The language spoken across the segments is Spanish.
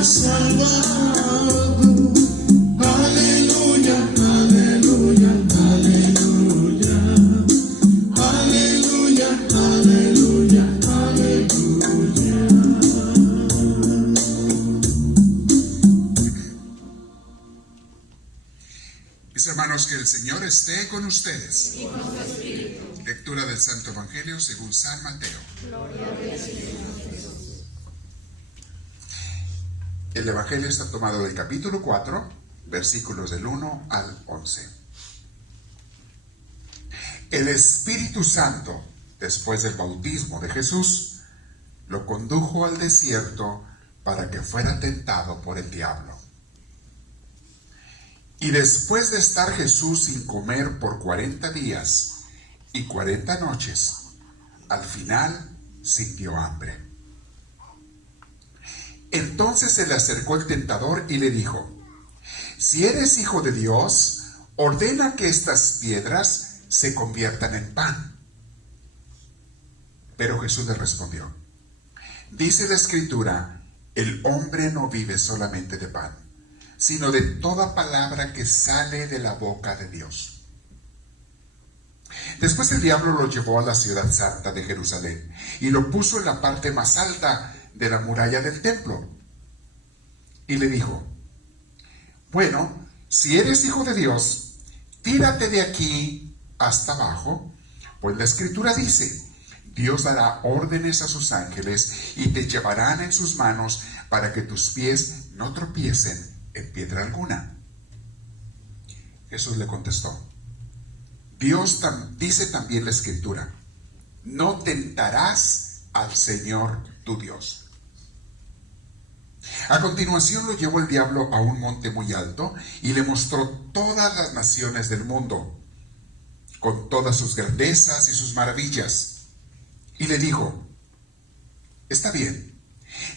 ha salvado. Aleluya, aleluya, aleluya. Aleluya, aleluya, aleluya. Mis hermanos, que el Señor esté con ustedes. Lectura del Santo Evangelio según San Mateo. El Evangelio está tomado del capítulo 4, versículos del 1 al 11. El Espíritu Santo, después del bautismo de Jesús, lo condujo al desierto para que fuera tentado por el diablo. Y después de estar Jesús sin comer por 40 días y 40 noches, al final sintió hambre. Entonces se le acercó el tentador y le dijo: si eres hijo de Dios, ordena que estas piedras se conviertan en pan. Pero Jesús le respondió: dice la Escritura, el hombre no vive solamente de pan, sino de toda palabra que sale de la boca de Dios. Después el diablo lo llevó a la ciudad santa de Jerusalén y lo puso en la parte más alta de la muralla del templo. Y le dijo: bueno, si eres hijo de Dios, tírate de aquí hasta abajo, pues la Escritura dice: Dios dará órdenes a sus ángeles y te llevarán en sus manos para que tus pies no tropiecen en piedra alguna. Jesús le contestó: Dios dice también la Escritura: no tentarás al Señor tu Dios. A continuación lo llevó el diablo a un monte muy alto y le mostró todas las naciones del mundo, con todas sus grandezas y sus maravillas. Y le dijo: está bien,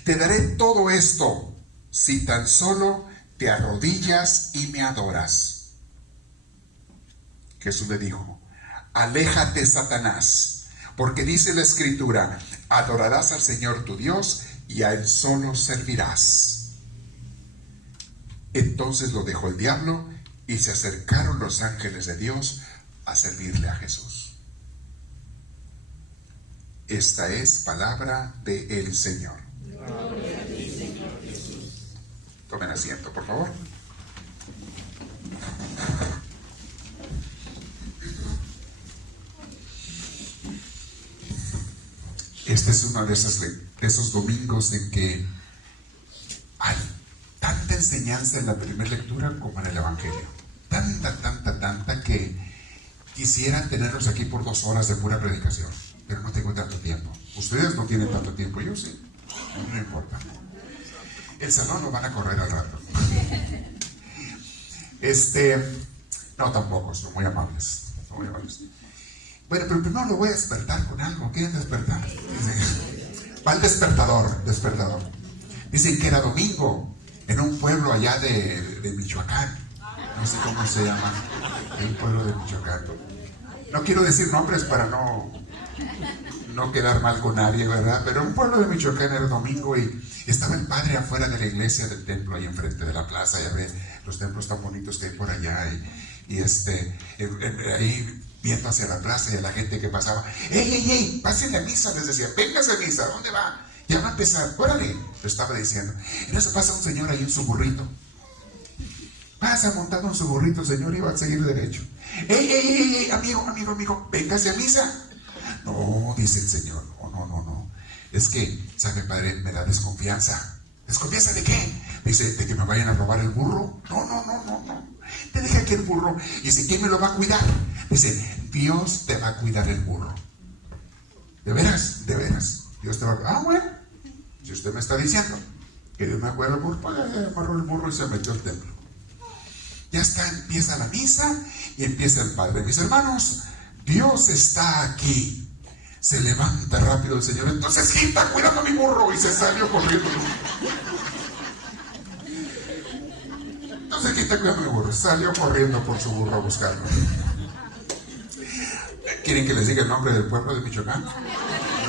te daré todo esto si tan solo te arrodillas y me adoras. Jesús le dijo: aléjate, Satanás, porque dice la Escritura: adorarás al Señor tu Dios y a Él solo servirás. Entonces lo dejó el diablo y se acercaron los ángeles de Dios a servirle a Jesús. Esta es palabra del Señor. Gloria a ti, Señor Jesús. Tomen asiento, por favor. Este es uno de esos domingos en que hay tanta enseñanza en la primera lectura como en el Evangelio. Tanta que quisieran tenerlos aquí por 2 horas de pura predicación, pero no tengo tanto tiempo. Ustedes no tienen tanto tiempo, yo sí. No importa. El salón lo van a correr al rato. No, tampoco, son muy amables. Bueno, pero primero lo voy a despertar con algo. ¿Quieren despertar? Va el despertador. Dicen que era domingo en un pueblo allá de Michoacán. No sé cómo se llama el pueblo de Michoacán. No quiero decir nombres para no quedar mal con nadie, ¿verdad? Pero un pueblo de Michoacán era domingo y estaba el padre afuera de la iglesia del templo, ahí enfrente de la plaza. Ya ves los templos tan bonitos que hay por allá. Y ahí viendo hacia la plaza y a la gente que pasaba: ¡Ey! ¡Pásenle a misa! Les decía: ¡véngase a misa! ¿Dónde va? Ya va a empezar, ¡órale! Lo estaba diciendo. En eso pasa un señor ahí en su burrito. Pasa montado en su burrito el señor y va a seguir derecho. ¡Ey! Amigo! ¡Véngase a misa! No, dice el señor. No. Es que, ¿sabe, padre? Me da desconfianza. ¿Desconfianza de qué? Dice: ¿de que me vayan a robar el burro? No. Te deja aquí el burro. Y dice: ¿quién me lo va a cuidar? Dice: Dios te va a cuidar el burro. ¿De veras? Dios te va a cuidar. Bueno, si usted me está diciendo que Dios me cuida el burro, pues amarró el burro y se metió al templo. Ya está, empieza la misa y empieza el padre. Mis hermanos, Dios está aquí. Se levanta rápido el señor: entonces, ¿quién está cuidando a mi burro? Y se salió corriendo. Entonces, ¿quién está cuidando a mi burro? Salió corriendo por su burro a buscarlo. ¿Quieren que les diga el nombre del pueblo de Michoacán?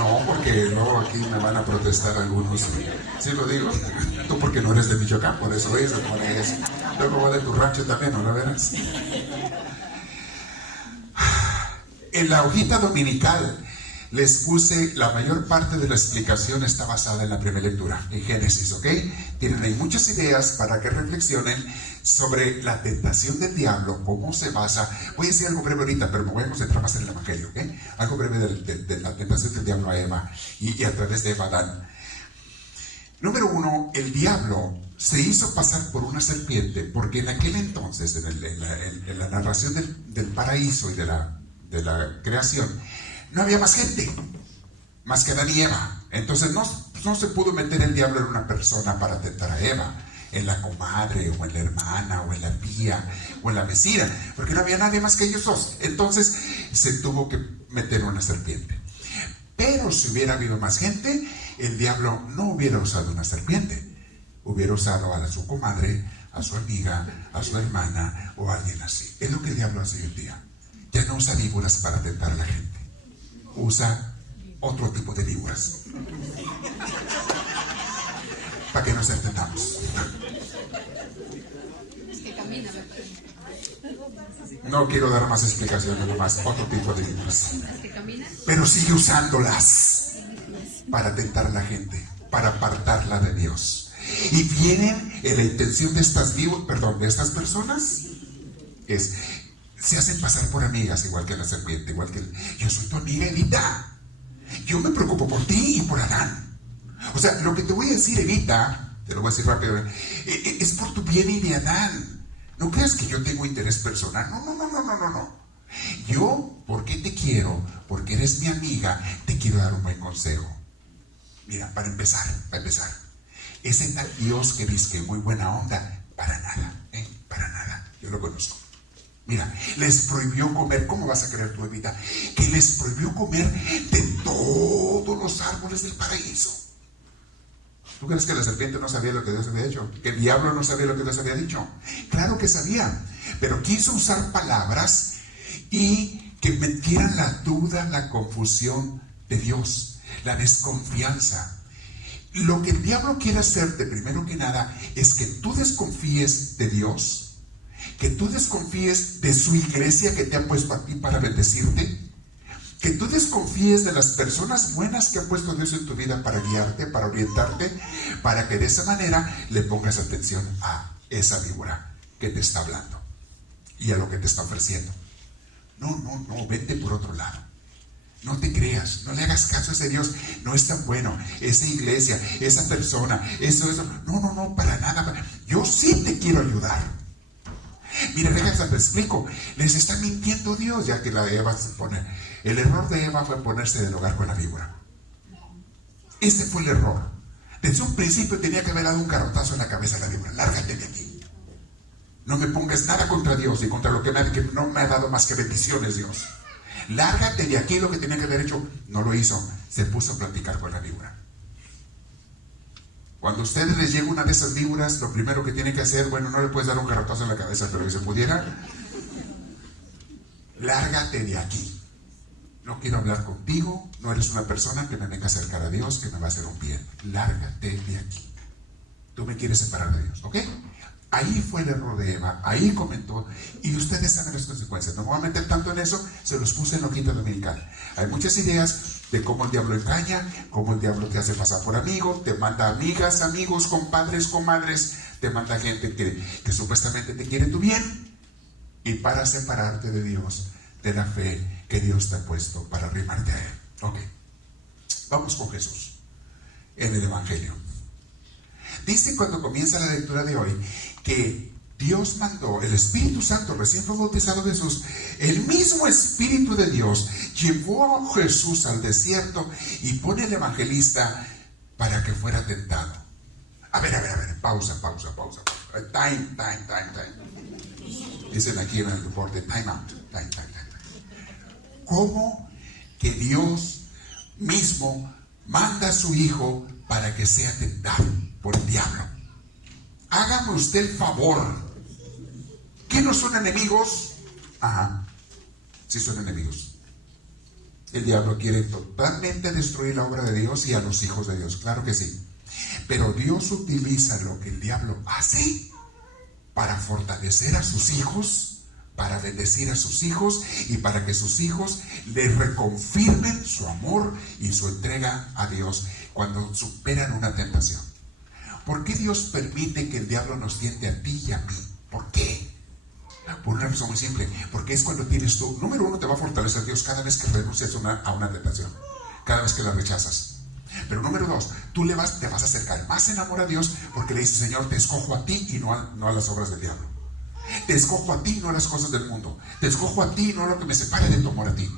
No, porque luego aquí me van a protestar algunos. Sí lo digo. Tú porque no eres de Michoacán, por eso es, por eso. Luego va de tu rancho también, ¿no la verás? En la hojita dominical les puse la mayor parte de la explicación está basada en la primera lectura, en Génesis, ¿ok? Tienen ahí muchas ideas para que reflexionen sobre la tentación del diablo, cómo se basa. Voy a decir algo breve ahorita, pero me voy a concentrar más en el Evangelio, ¿ok? Algo breve de la tentación del diablo a Eva y a través de Eva a Adán. Número 1, el diablo se hizo pasar por una serpiente porque en aquel entonces, en la narración del paraíso y de la creación, no había más gente, más que Adán y Eva. Entonces no se pudo meter el diablo en una persona para tentar a Eva, en la comadre, o en la hermana, o en la tía, o en la vecina, porque no había nadie más que ellos dos. Entonces se tuvo que meter en una serpiente. Pero si hubiera habido más gente, el diablo no hubiera usado una serpiente. Hubiera usado a su comadre, a su amiga, a su hermana, o a alguien así. Es lo que el diablo hace hoy en día. Ya no usa víboras para tentar a la gente. Usa otro tipo de víboras para que nos entendamos. Es que camina, No quiero dar más explicaciones, nomás otro tipo de víboras. es que camina. Pero sigue usándolas para tentar a la gente, para apartarla de Dios. Y vienen en la intención de de estas personas es se hacen pasar por amigas, igual que la serpiente, igual que yo soy tu amiga Evita, yo me preocupo por ti y por Adán. O sea, lo que te voy a decir, Evita, te lo voy a decir rápido, es por tu bien y de Adán. No creas que yo tengo interés personal. No. Yo, ¿por qué te quiero? Porque eres mi amiga, te quiero dar un buen consejo. Mira, para empezar, ese tal Dios que dice que muy buena onda, para nada, yo lo conozco. Mira, les prohibió comer. ¿Cómo vas a creer tú, Evita? Que les prohibió comer de todos los árboles del paraíso. ¿Tú crees que la serpiente no sabía lo que Dios había hecho? ¿Que el diablo no sabía lo que Dios había dicho? Claro que sabía, pero quiso usar palabras y que metieran la duda, la confusión de Dios, la desconfianza. Lo que el diablo quiere hacerte, primero que nada, es que tú desconfíes de Dios, que tú desconfíes de su iglesia que te ha puesto a ti para bendecirte, que tú desconfíes de las personas buenas que ha puesto Dios en tu vida para guiarte, para orientarte, para que de esa manera le pongas atención a esa víbora que te está hablando y a lo que te está ofreciendo. No, vete por otro lado. No te creas, no le hagas caso a ese Dios, no es tan bueno, esa iglesia, esa persona, eso. No, para nada. Yo sí te quiero ayudar. Mira, déjame te explico. Les está mintiendo Dios, ya que la de Eva se pone. El error de Eva fue ponerse del hogar con la víbora. Este fue el error. Desde un principio tenía que haber dado un garrotazo en la cabeza a la víbora. Lárgate de aquí. No me pongas nada contra Dios y contra lo que no me ha dado más que bendiciones, Dios. Lárgate de aquí. Lo que tenía que haber hecho, no lo hizo. Se puso a platicar con la víbora. Cuando a ustedes les llega una de esas víboras, lo primero que tienen que hacer, bueno, no le puedes dar un garrotazo en la cabeza, pero si se pudiera, lárgate de aquí. No quiero hablar contigo, no eres una persona que me venga a acercar a Dios, que me va a hacer un bien. Lárgate de aquí. Tú me quieres separar de Dios, ¿ok? Ahí fue el error de Eva, ahí comentó, y ustedes saben las consecuencias. No me voy a meter tanto en eso, se los puse en la hojita dominical. Hay muchas ideas de cómo el diablo engaña, cómo el diablo te hace pasar por amigo, te manda amigas, amigos, compadres, comadres, te manda gente que supuestamente te quiere tu bien, y para separarte de Dios, de la fe que Dios te ha puesto para arrimarte a Él. Ok, vamos con Jesús en el Evangelio. Dice cuando comienza la lectura de hoy que Dios mandó, el Espíritu Santo, recién fue bautizado Jesús, el mismo Espíritu de Dios llevó a Jesús al desierto y pone el evangelista para que fuera tentado. A ver, pausa. Time. Dicen aquí en el reporte, time out. ¿Cómo que Dios mismo manda a su Hijo para que sea tentado por el diablo? Hágame usted el favor. ¿Qué no son enemigos? Ajá, sí son enemigos. el diablo quiere totalmente destruir la obra de Dios y a los hijos de Dios, claro que sí. Pero Dios utiliza lo que el diablo hace para fortalecer a sus hijos, para bendecir a sus hijos y para que sus hijos le reconfirmen su amor y su entrega a Dios cuando superan una tentación. ¿Por qué Dios permite que el diablo nos tiente a ti y a mí? ¿Por qué? Por una razón muy simple, porque es cuando tienes tú, número uno, te va a fortalecer Dios cada vez que renuncias a una tentación, cada vez que la rechazas. Pero número dos, tú te vas a acercar más en amor a Dios porque le dices: Señor, te escojo a ti y no a las obras del diablo. Te escojo a ti y no a las cosas del mundo. Te escojo a ti y no a lo que me separe de tu amor a ti.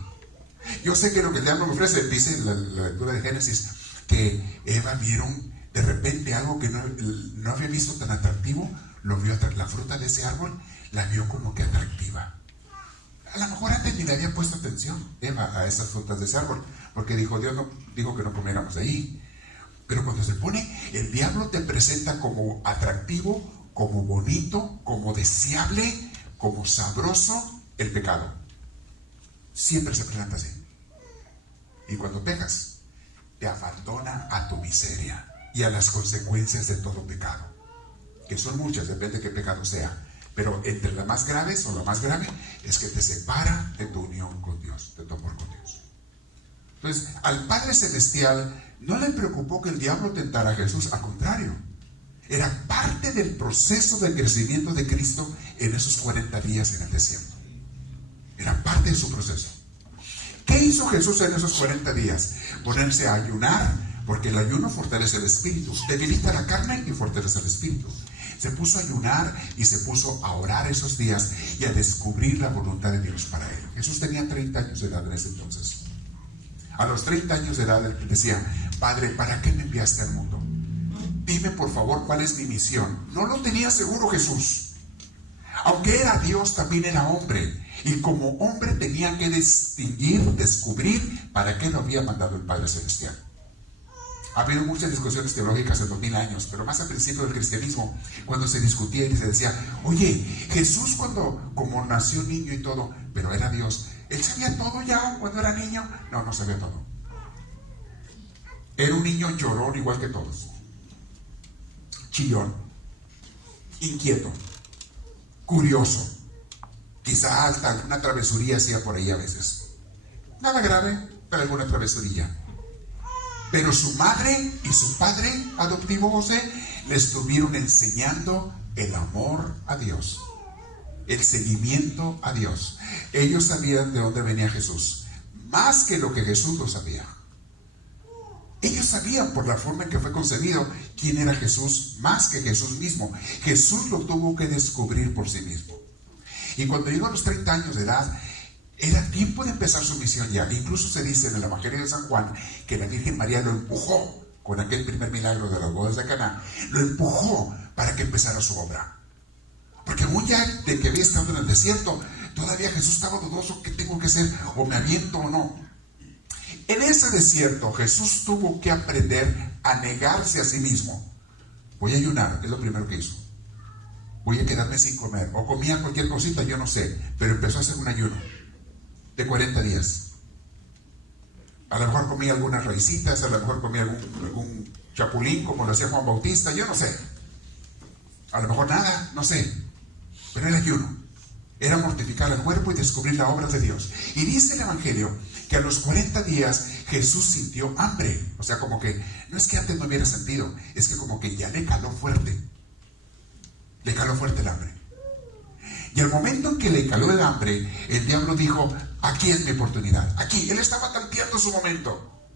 Yo sé que lo que el diablo me ofrece, dice la lectura de Génesis, que Eva vieron de repente algo que no había visto tan atractivo, lo vio la fruta de ese árbol, la vio como que atractiva. A lo mejor antes ni le había puesto atención Eva a esas frutas de ese árbol, porque dijo: Dios no dijo que no comiéramos de ahí. Pero cuando se pone, el diablo te presenta como atractivo, como bonito, como deseable, como sabroso el pecado. Siempre se presenta así. Y cuando pecas, te abandona a tu miseria y a las consecuencias de todo pecado, que son muchas, depende de qué pecado sea. Pero entre las más graves o lo más grave es que te separa de tu unión con Dios, de tu amor con Dios. Entonces, al Padre Celestial no le preocupó que el diablo tentara a Jesús, al contrario. Era parte del proceso de crecimiento de Cristo en esos 40 días en el desierto. Era parte de su proceso. ¿Qué hizo Jesús en esos 40 días? Ponerse a ayunar, porque el ayuno fortalece el espíritu, debilita la carne y fortalece el espíritu. Se puso a ayunar y se puso a orar esos días y a descubrir la voluntad de Dios para él. Jesús tenía 30 años de edad en ese entonces. A los 30 años de edad él decía: Padre, ¿para qué me enviaste al mundo? Dime por favor cuál es mi misión. No lo tenía seguro Jesús. Aunque era Dios, también era hombre. Y como hombre tenía que distinguir, descubrir para qué lo había mandado el Padre Celestial. Ha habido muchas discusiones teológicas en 2000 años, pero más al principio del cristianismo, cuando se discutía y se decía: oye, Jesús como nació niño y todo, pero era Dios, ¿él sabía todo ya cuando era niño? No, no sabía todo. Era un niño llorón igual que todos. Chillón, inquieto, curioso. Quizá hasta alguna travesuría hacía por ahí a veces. Nada grave, pero alguna travesurilla. Pero su madre y su padre adoptivo José le estuvieron enseñando el amor a Dios, el seguimiento a Dios. Ellos sabían de dónde venía Jesús, más que lo que Jesús lo sabía. Ellos sabían por la forma en que fue concebido quién era Jesús, más que Jesús mismo. Jesús lo tuvo que descubrir por sí mismo. Y cuando llegó a los 30 años de edad, era tiempo de empezar su misión ya. Incluso se dice en el Evangelio de San Juan que la Virgen María lo empujó con aquel primer milagro de las bodas de Caná. Lo empujó para que empezara su obra. Porque aún ya de que había estado en el desierto, todavía Jesús estaba dudoso: ¿qué tengo que hacer? ¿O me aviento o no? En ese desierto Jesús tuvo que aprender a negarse a sí mismo. Voy a ayunar, es lo primero que hizo. Voy a quedarme sin comer. O comía cualquier cosita, yo no sé. Pero empezó a hacer un ayuno de 40 días. A lo mejor comía algunas raicitas, a lo mejor comía algún chapulín como lo hacía Juan Bautista, yo no sé. A lo mejor nada, no sé. Pero era ayuno. Era mortificar el cuerpo y descubrir la obra de Dios. Y dice el Evangelio que a los 40 días Jesús sintió hambre. O sea, como que, no es que antes no hubiera sentido, es que como que ya le caló fuerte. Le caló fuerte el hambre. Y al momento en que le caló el hambre, el diablo dijo: aquí es mi oportunidad. Aquí, él estaba tanteando su momento,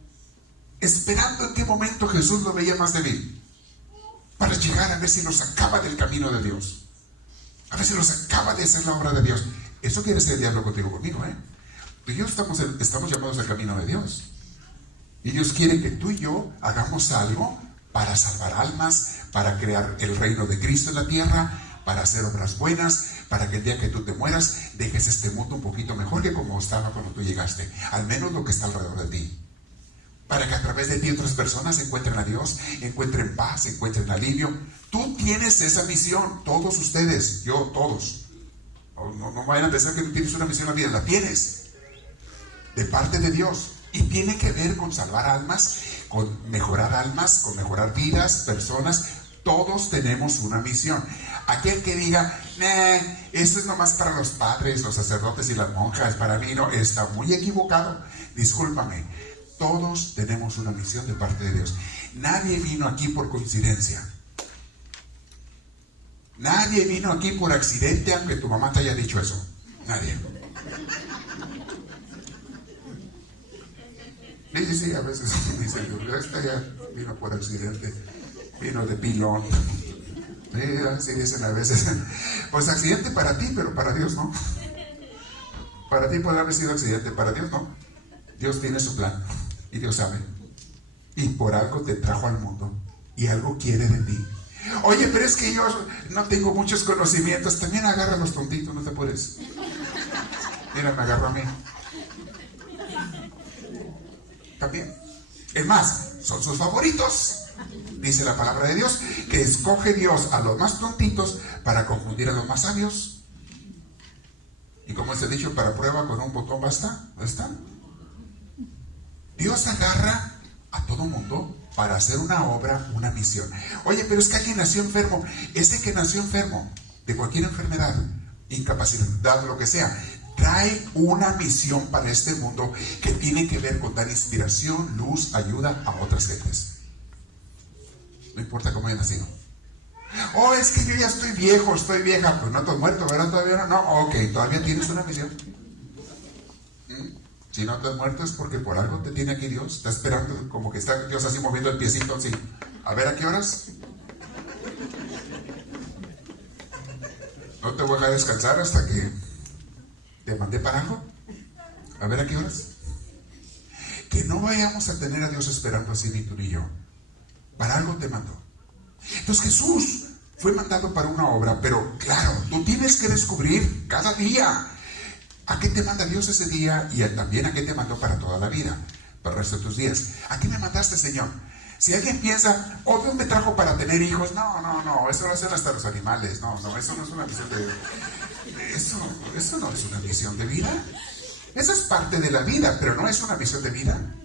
esperando en qué momento Jesús lo veía más débil, para llegar a ver si lo sacaba del camino de Dios, a ver si lo sacaba de hacer la obra de Dios. Eso quiere ser el diablo contigo, conmigo, Tú y yo estamos llamados al camino de Dios. Y Dios quiere que tú y yo hagamos algo para salvar almas, para crear el reino de Cristo en la tierra, para hacer obras buenas, para que el día que tú te mueras dejes este mundo un poquito mejor que como estaba cuando tú llegaste, al menos lo que está alrededor de ti, para que a través de ti otras personas encuentren a Dios, encuentren paz, encuentren alivio. Tú tienes esa misión, todos ustedes, yo, todos. No vayan a pensar que tú tienes una misión en la vida, la tienes, de parte de Dios. Y tiene que ver con salvar almas, con mejorar vidas, personas. Todos tenemos una misión. Aquel que diga, esto es nomás para los padres, los sacerdotes y las monjas, para mí no, está muy equivocado. Discúlpame, todos tenemos una misión de parte de Dios. Nadie vino aquí por coincidencia. Nadie vino aquí por accidente, aunque tu mamá te haya dicho eso. Nadie. Sí, a veces dicen, esta ya vino por accidente, vino de pilón. Sí, así dicen a veces. Pues accidente para ti, pero para Dios no. Para ti puede haber sido accidente, para Dios no. Dios tiene su plan y Dios sabe. Y por algo te trajo al mundo y algo quiere de ti. Oye, pero es que yo no tengo muchos conocimientos. También agarra a los tontitos, no te puedes. Mira, me agarró a mí. También. Es más, son sus favoritos. Dice la palabra de Dios que escoge Dios a los más tontitos para confundir a los más sabios. Y como se ha dicho, para prueba con un botón basta. ¿No está? Dios agarra a todo mundo para hacer una obra, una misión. Oye, pero es que alguien nació enfermo. Ese que nació enfermo de cualquier enfermedad, incapacidad, lo que sea, trae una misión para este mundo que tiene que ver con dar inspiración, luz, ayuda a otras gentes. No importa cómo haya nacido. Oh, es que yo ya estoy viejo, estoy vieja. Pues no te has muerto, ¿verdad? Todavía no. No, ok, todavía tienes una misión. Si no te has muerto es porque por algo te tiene aquí Dios. Está esperando, como que está Dios así moviendo el piecito así. A ver a qué horas. No te voy a dejar descansar hasta que te mandé para algo. A ver a qué horas. Que no vayamos a tener a Dios esperando así ni tú ni yo. Para algo te mandó. Entonces Jesús fue mandado para una obra, pero claro, tú tienes que descubrir cada día a qué te manda Dios ese día y también a qué te mandó para toda la vida, para el resto de tus días. ¿A qué me mandaste, Señor? Si alguien piensa, oh, Dios me trajo para tener hijos, no, eso lo hacen hasta los animales. No, eso no es una misión de... Eso no es una misión de vida. Eso es parte de la vida, pero no es una misión de vida.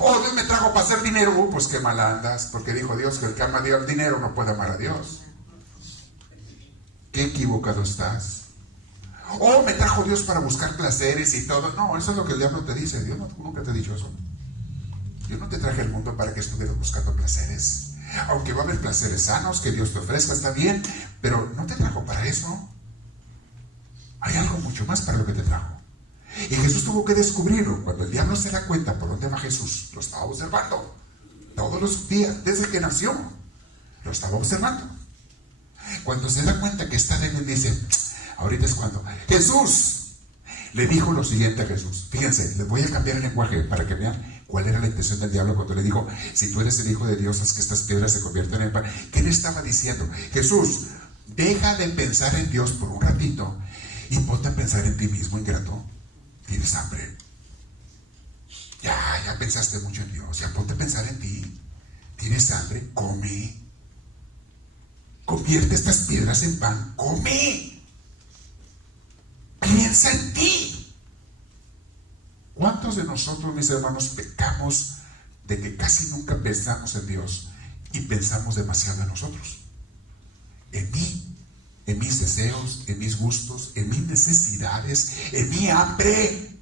Oh, Dios me trajo para hacer dinero. Pues qué mal andas, porque dijo Dios que el que ama el dinero no puede amar a Dios. Qué equivocado estás. Oh, me trajo Dios para buscar placeres y todo. No, eso es lo que el diablo te dice. Dios nunca te ha dicho eso. Yo no te traje al mundo para que estuvieras buscando placeres. Aunque va a haber placeres sanos que Dios te ofrezca, está bien, pero no te trajo para eso. Hay algo mucho más para lo que te trajo. Y Jesús tuvo que descubrirlo. Cuando el diablo se da cuenta por dónde va Jesús, lo estaba observando todos los días, desde que nació, lo estaba observando. Cuando se da cuenta que está débil, dice, ahorita es cuando Jesús le dijo lo siguiente a Jesús. Fíjense, les voy a cambiar el lenguaje para que vean cuál era la intención del diablo cuando le dijo, si tú eres el Hijo de Dios, haz que estas piedras se conviertan en pan. ¿Qué le estaba diciendo? Jesús, deja de pensar en Dios por un ratito y ponte a pensar en ti mismo, ingrato. Tienes hambre. Ya pensaste mucho en Dios. Ya ponte a pensar en ti. Tienes hambre, come. Convierte estas piedras en pan, come. Piensa en ti. ¿Cuántos de nosotros, mis hermanos, pecamos de que casi nunca pensamos en Dios y pensamos demasiado en nosotros? En mí. En mis deseos, en mis gustos, en mis necesidades, en mi hambre,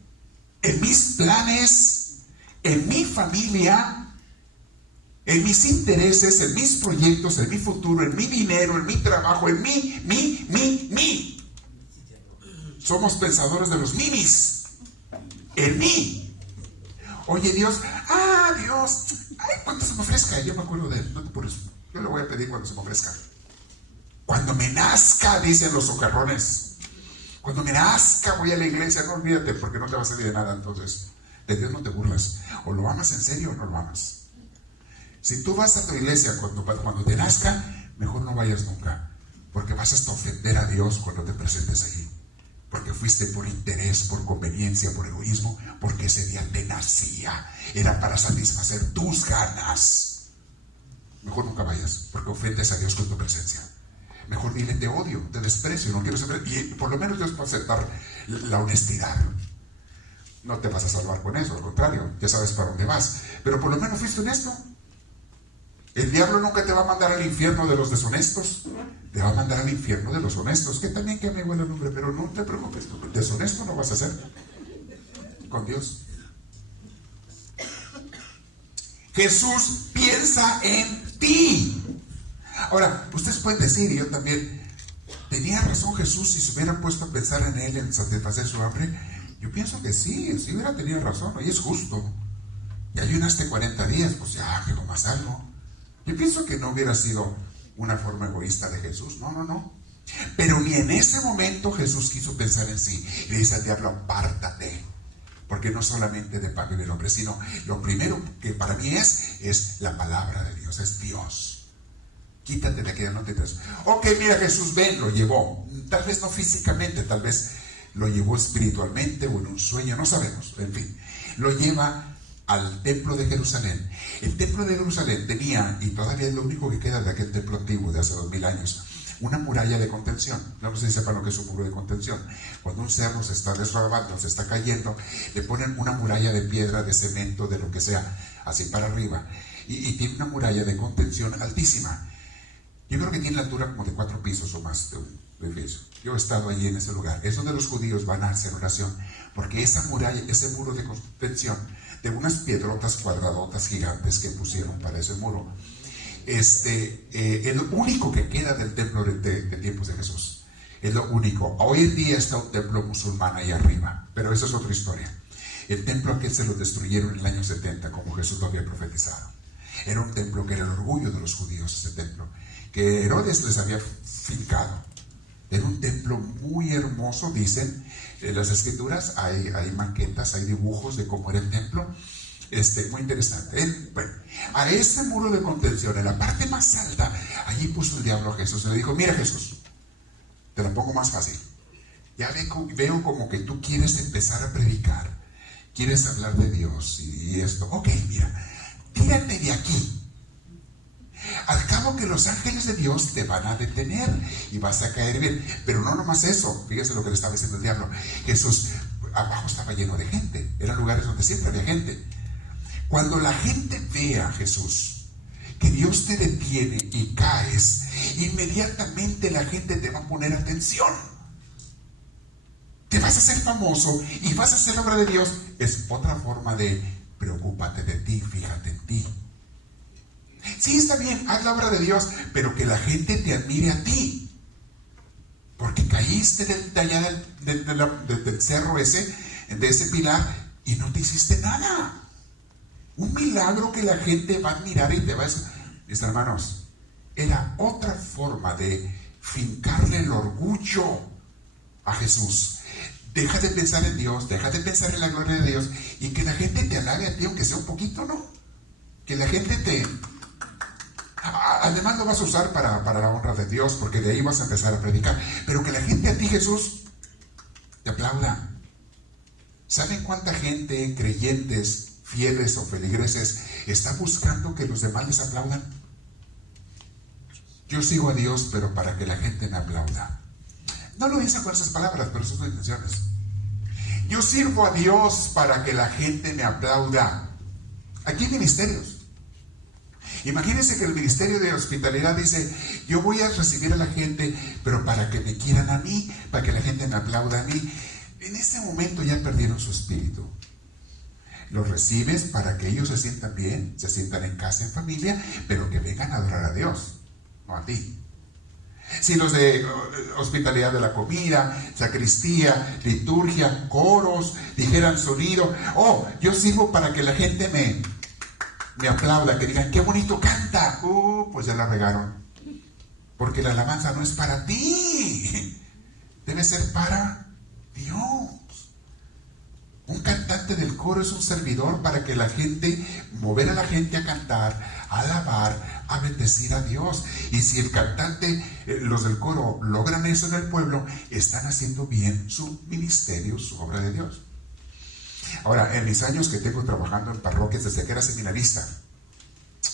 en mis planes, en mi familia, en mis intereses, en mis proyectos, en mi futuro, en mi dinero, en mi trabajo, en mí. Somos pensadores de los mimis. En mí. Oye, Dios, Dios, cuando se me ofrezca, yo me acuerdo de él, no te apures, yo le voy a pedir cuando se me ofrezca. Cuando me nazca, dicen los socarrones. Cuando me nazca voy a la iglesia. No olvídate, porque no te va a servir de nada. Entonces, de Dios no te burlas. O lo amas en serio o no lo amas. Si tú vas a tu iglesia cuando te nazca, mejor no vayas nunca. Porque vas hasta ofender a Dios cuando te presentes allí. Porque fuiste por interés, por conveniencia, por egoísmo. Porque ese día te nacía. Era para satisfacer tus ganas. Mejor nunca vayas, porque ofendes a Dios con tu presencia. Mejor dile, te odio, te desprecio, no quiero saber. Y por lo menos Dios va a aceptar la honestidad. No te vas a salvar con eso, al contrario, ya sabes para dónde vas. Pero por lo menos fuiste honesto. El diablo nunca te va a mandar al infierno de los deshonestos, te va a mandar al infierno de los honestos, que también que me huele el nombre, pero no te preocupes, deshonesto no vas a ser con Dios. Jesús piensa en ti. Ahora, ustedes pueden decir, y yo también, ¿tenía razón Jesús si se hubiera puesto a pensar en Él, en satisfacer su hambre? Yo pienso que sí hubiera tenido razón, y es justo. Y ayunaste 40 días, pues ya, que comas algo. Yo pienso que no hubiera sido una forma egoísta de Jesús, no. Pero ni en ese momento Jesús quiso pensar en sí. Y le dice al diablo, apártate. Porque no solamente de pan vive el hombre, sino lo primero que para mí es la palabra de Dios, es Dios. Quítate de aquí, no te interesa. Ok, mira, Jesús, ven, lo llevó. Tal vez no físicamente, tal vez lo llevó espiritualmente o en un sueño, no sabemos. En fin, lo lleva al templo de Jerusalén. El templo de Jerusalén tenía, y todavía es lo único que queda de aquel templo antiguo de hace 2000 años, una muralla de contención. No sé si sepan lo que es un muro de contención. Cuando un cerro se está desrabando, se está cayendo, le ponen una muralla de piedra, de cemento, de lo que sea, así para arriba. Y tiene una muralla de contención altísima. Yo creo que tiene la altura como de 4 pisos o más de un edificio. Yo he estado allí en ese lugar. Es donde los judíos van a hacer oración, porque esa muralla, ese muro de contención, de unas piedrotas cuadradotas gigantes que pusieron para ese muro, es lo único que queda del templo de tiempos de Jesús. Es lo único. Hoy en día está un templo musulmán ahí arriba, pero esa es otra historia. El templo aquel se lo destruyeron en el año 70, como Jesús lo había profetizado. Era un templo que era el orgullo de los judíos, ese templo, que Herodes les había fincado. Era un templo muy hermoso, dicen en las escrituras, hay maquetas, hay dibujos de cómo era el templo. Muy interesante. Bueno, a ese muro de contención, en la parte más alta, allí puso el diablo a Jesús y le dijo, mira Jesús, te lo pongo más fácil. Ya veo como que tú quieres empezar a predicar, quieres hablar de Dios y esto. Ok, mira, tírate de aquí. Al cabo que los ángeles de Dios te van a detener y vas a caer bien. Pero no nomás eso, fíjese lo que le estaba diciendo el diablo. Jesús, abajo estaba lleno de gente, eran lugares donde siempre había gente. Cuando la gente ve a Jesús, que Dios te detiene y caes, inmediatamente la gente te va a poner atención. Te vas a hacer famoso y vas a hacer la obra de Dios. Es otra forma de preocúpate de ti, fíjate en ti. Sí, está bien, haz la obra de Dios, pero que la gente te admire a ti. Porque caíste de allá del cerro ese, de ese pilar, y no te hiciste nada. Un milagro que la gente va a admirar y te va a decir. Mis hermanos, era otra forma de fincarle el orgullo a Jesús. Deja de pensar en Dios, deja de pensar en la gloria de Dios, y que la gente te alabe a ti, aunque sea un poquito, ¿no? Que la gente te... Además lo vas a usar para la honra de Dios, porque de ahí vas a empezar a predicar. Pero que la gente a ti, Jesús, te aplauda. ¿Saben cuánta gente, creyentes, fieles o feligreses, está buscando que los demás les aplaudan? Yo sigo a Dios, pero para que la gente me aplauda. No lo dicen con esas palabras, pero son sus intenciones. Yo sirvo a Dios para que la gente me aplauda. Aquí hay ministerios. Imagínense que el ministerio de hospitalidad dice, yo voy a recibir a la gente, pero para que me quieran a mí, para que la gente me aplauda a mí. En ese momento ya perdieron su espíritu. Los recibes para que ellos se sientan bien, se sientan en casa, en familia, pero que vengan a adorar a Dios, no a ti. Si los de hospitalidad de la comida, sacristía, liturgia, coros, dijeran sonido, yo sirvo para que la gente me aplauda, que digan, qué bonito canta. Pues ya la regaron. Porque la alabanza no es para ti, debe ser para Dios. Un cantante del coro es un servidor para que la gente, mover a la gente a cantar, a alabar, a bendecir a Dios. Y si el cantante, los del coro logran eso en el pueblo, están haciendo bien su ministerio, su obra de Dios. Ahora, en mis años que tengo trabajando en parroquias, desde que era seminarista,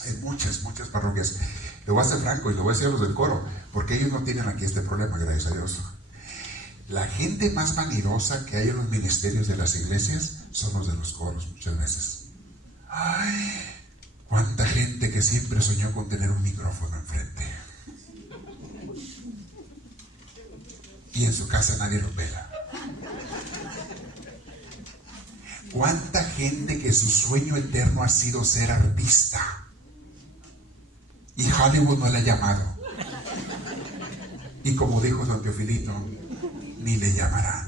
en muchas parroquias, le voy a ser franco y le voy a decir a los del coro, porque ellos no tienen aquí este problema, gracias a Dios. La gente más vanidosa que hay en los ministerios de las iglesias son los de los coros muchas veces. Ay, cuánta gente que siempre soñó con tener un micrófono enfrente. Y en su casa nadie los pela. Cuánta gente que su sueño eterno ha sido ser artista. Y Hollywood no le ha llamado. Y como dijo don Teofilito, ni le llamarán.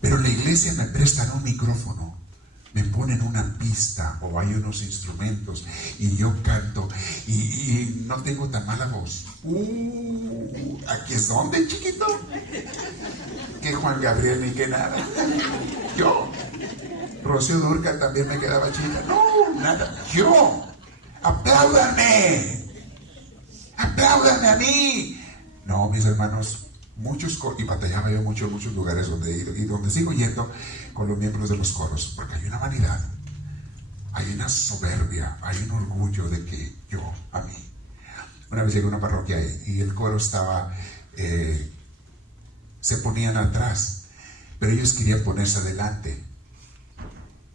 Pero la iglesia me prestan un micrófono, me ponen una pista o hay unos instrumentos y yo canto y no tengo tan mala voz. ¿Aquí es donde, chiquito? Que Juan Gabriel ni que nada. Yo, Rocío Dúrcal también me quedaba chica. No, nada. Yo, apláudanme a mí. No, mis hermanos, y batallaba yo mucho en muchos lugares donde he ido y donde sigo yendo con los miembros de los coros, porque hay una vanidad, hay una soberbia, hay un orgullo de que yo, a mí. Una vez llegué a una parroquia y el coro estaba, se ponían atrás, pero ellos querían ponerse adelante.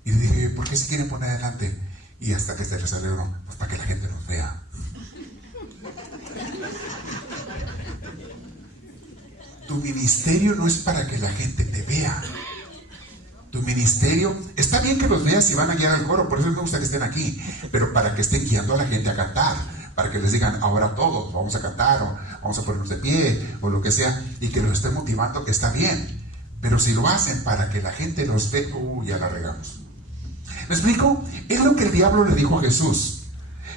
Y dije, ¿por qué se quieren poner adelante? Y hasta que se les salió uno, pues para que la gente nos vea. Tu ministerio no es para que la gente te vea. Tu ministerio, está bien que los veas y van a guiar al coro, por eso me gusta que estén aquí, pero para que estén guiando a la gente a cantar, para que les digan, ahora todos vamos a cantar, o vamos a ponernos de pie, o lo que sea, y que los estén motivando, que está bien. Pero si lo hacen para que la gente los ve, ya la regamos. ¿Me explico? Es lo que el diablo le dijo a Jesús.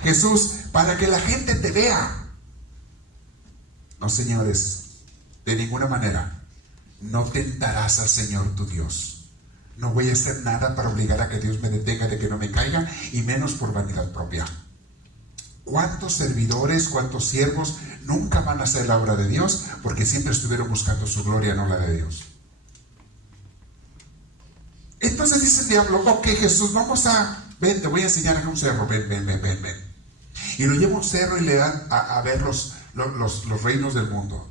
Jesús, para que la gente te vea. No, señores, de ninguna manera. No tentarás al Señor tu Dios. No voy a hacer nada para obligar a que Dios me detenga de que no me caiga, y menos por vanidad propia. ¿Cuántos servidores, cuántos siervos nunca van a hacer la obra de Dios porque siempre estuvieron buscando su gloria, no la de Dios? Entonces dice el diablo, ok, Jesús, ven, te voy a enseñar a un cerro, ven. Y lo lleva a un cerro y le dan a ver los reinos del mundo,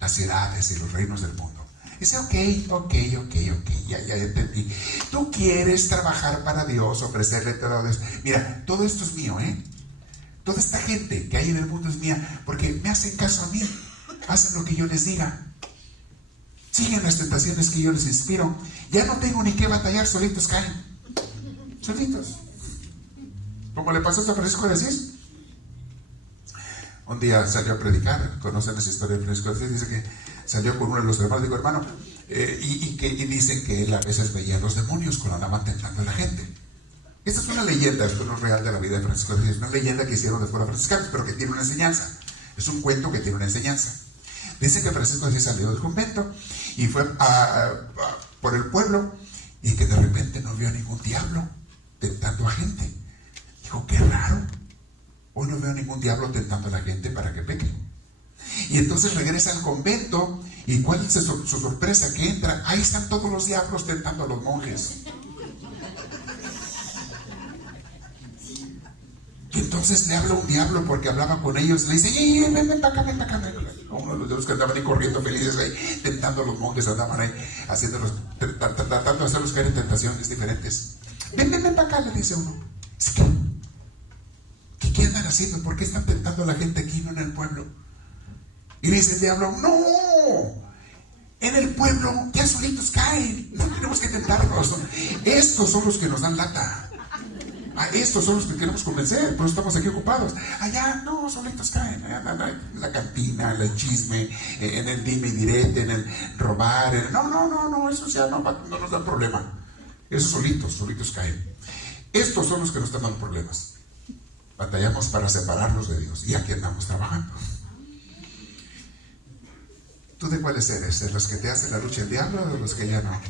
las ciudades y los reinos del mundo. Dice, ok, ya entendí. Tú quieres trabajar para Dios, ofrecerle todo esto. Mira, todo esto es mío, Toda esta gente que hay en el mundo es mía, porque me hacen caso a mí, hacen lo que yo les diga, siguen las tentaciones que yo les inspiro. Ya no tengo ni que batallar, solitos caen, solitos. Como le pasó a San Francisco de Asís. Un día salió a predicar, conocen esa historia de Francisco de Asís, dice que salió con uno de los hermanos, digo, hermano, y dicen que él a veces veía a los demonios cuando andaban tentando a la gente. Esta es una leyenda, esto no es real de la vida de Francisco de Asís, es una leyenda que hicieron después los franciscanos, pero que tiene una enseñanza. Es un cuento que tiene una enseñanza. Dice que Francisco de Asís salió del convento y fue por el pueblo, y que de repente no vio a ningún diablo tentando a gente. Dijo, qué raro, hoy no veo ningún diablo tentando a la gente para que peque. Y entonces regresa al convento, y ¿cuál es su sorpresa? Que entra, ahí están todos los diablos tentando a los monjes. Y entonces le habla un diablo, porque hablaba con ellos, le dice, ven para acá. Uno de los diablos que andaban ahí corriendo felices ahí, tentando a los monjes, andaban ahí, tratando de hacerlos caer en tentaciones diferentes. Ven para acá, le dice uno. ¿Qué andan haciendo? ¿Por qué están tentando a la gente aquí, no en el pueblo? Y dice el diablo, no, en el pueblo ya solitos caen, no tenemos que tentarlos. Estos son los que nos dan lata. Estos son los que queremos convencer, por eso estamos aquí ocupados. Allá, no, solitos caen. En la cantina, en el chisme, en el dime y direte, en el robar. No, eso ya no nos da problema. Esos solitos caen. Estos son los que nos están dando problemas. Batallamos para separarlos de Dios, y aquí andamos trabajando. ¿Tú de cuáles eres? ¿De los que te hace la lucha el diablo o de los que ya no?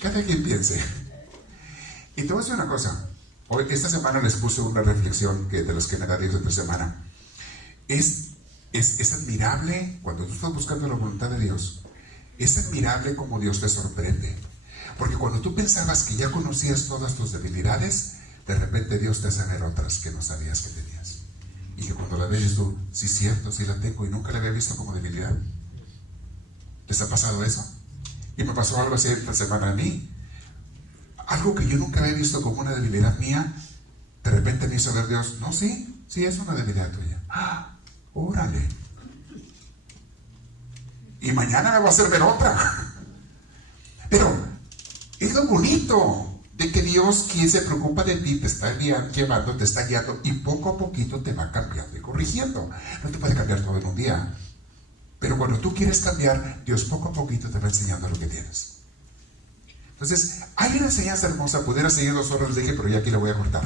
Cada quien piense. Y te voy a decir una cosa. Esta semana les puse una reflexión de los que me da Dios esta semana. Es admirable cuando tú estás buscando la voluntad de Dios. Es admirable como Dios te sorprende. Porque cuando tú pensabas que ya conocías todas tus debilidades, de repente Dios te hace ver otras que no sabías que tenías. Y que cuando la ves tú, sí, cierto, sí la tengo, y nunca la había visto como debilidad. ¿Les ha pasado eso? Y me pasó algo así esta semana a mí. Algo que yo nunca había visto como una debilidad mía, de repente me hizo ver Dios, no, sí, es una debilidad tuya. ¡Ah! Órale. Y mañana me va a hacer ver otra. Pero es lo bonito de que Dios, quien se preocupa de ti, te está llevando, te está guiando y poco a poquito te va cambiando y corrigiendo. No te puede cambiar todo en un día. Pero cuando tú quieres cambiar, Dios poco a poquito te va enseñando lo que tienes. Entonces, hay una enseñanza hermosa. Pudiera seguir 2 horas, les dije, pero ya aquí la voy a cortar.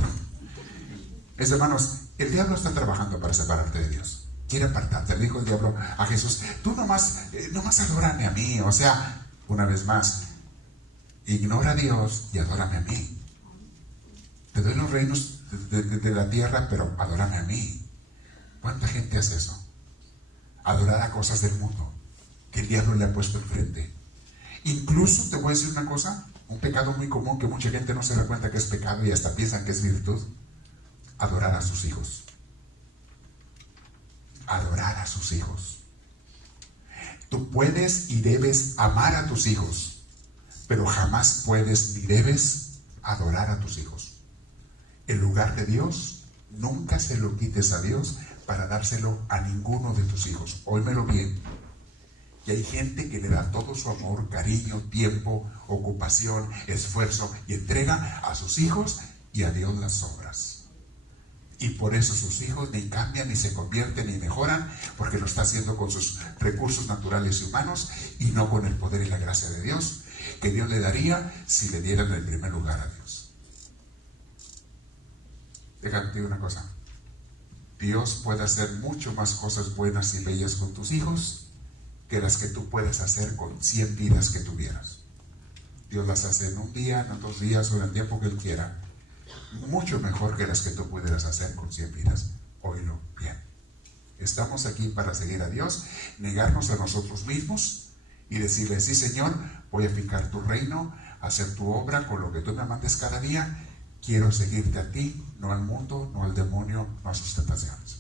Hermanos, el diablo está trabajando para separarte de Dios. Quiere apartarte. Le dijo el diablo a Jesús, tú nomás adórame a mí. O sea, una vez más, ignora a Dios y adórame a mí. Te doy los reinos de la tierra, pero adórame a mí. ¿Cuánta gente hace eso? Adorar a cosas del mundo que el diablo le ha puesto enfrente. Incluso te voy a decir una cosa, un pecado muy común que mucha gente no se da cuenta que es pecado y hasta piensan que es virtud: adorar a sus hijos. Adorar a sus hijos. Tú puedes y debes amar a tus hijos, pero jamás puedes ni debes adorar a tus hijos. El lugar de Dios, nunca se lo quites a Dios para dárselo a ninguno de tus hijos. Óymelo bien. Y hay gente que le da todo su amor, cariño, tiempo, ocupación, esfuerzo y entrega a sus hijos y a Dios las obras. Y por eso sus hijos ni cambian, ni se convierten, ni mejoran, porque lo está haciendo con sus recursos naturales y humanos y no con el poder y la gracia de Dios, que Dios le daría si le dieran el primer lugar a Dios. Déjame decir una cosa. Dios puede hacer mucho más cosas buenas y bellas con tus hijos que las que tú puedes hacer con 100 vidas que tuvieras. Dios las hace en un día, en 2 días o en el tiempo que Él quiera. Mucho mejor que las que tú pudieras hacer con 100 vidas. Óyelo bien. Estamos aquí para seguir a Dios, negarnos a nosotros mismos y decirle, sí Señor, voy a fijar tu reino, hacer tu obra con lo que tú me mandes cada día. Quiero seguirte a ti, no al mundo, no al demonio, no a sus tentaciones.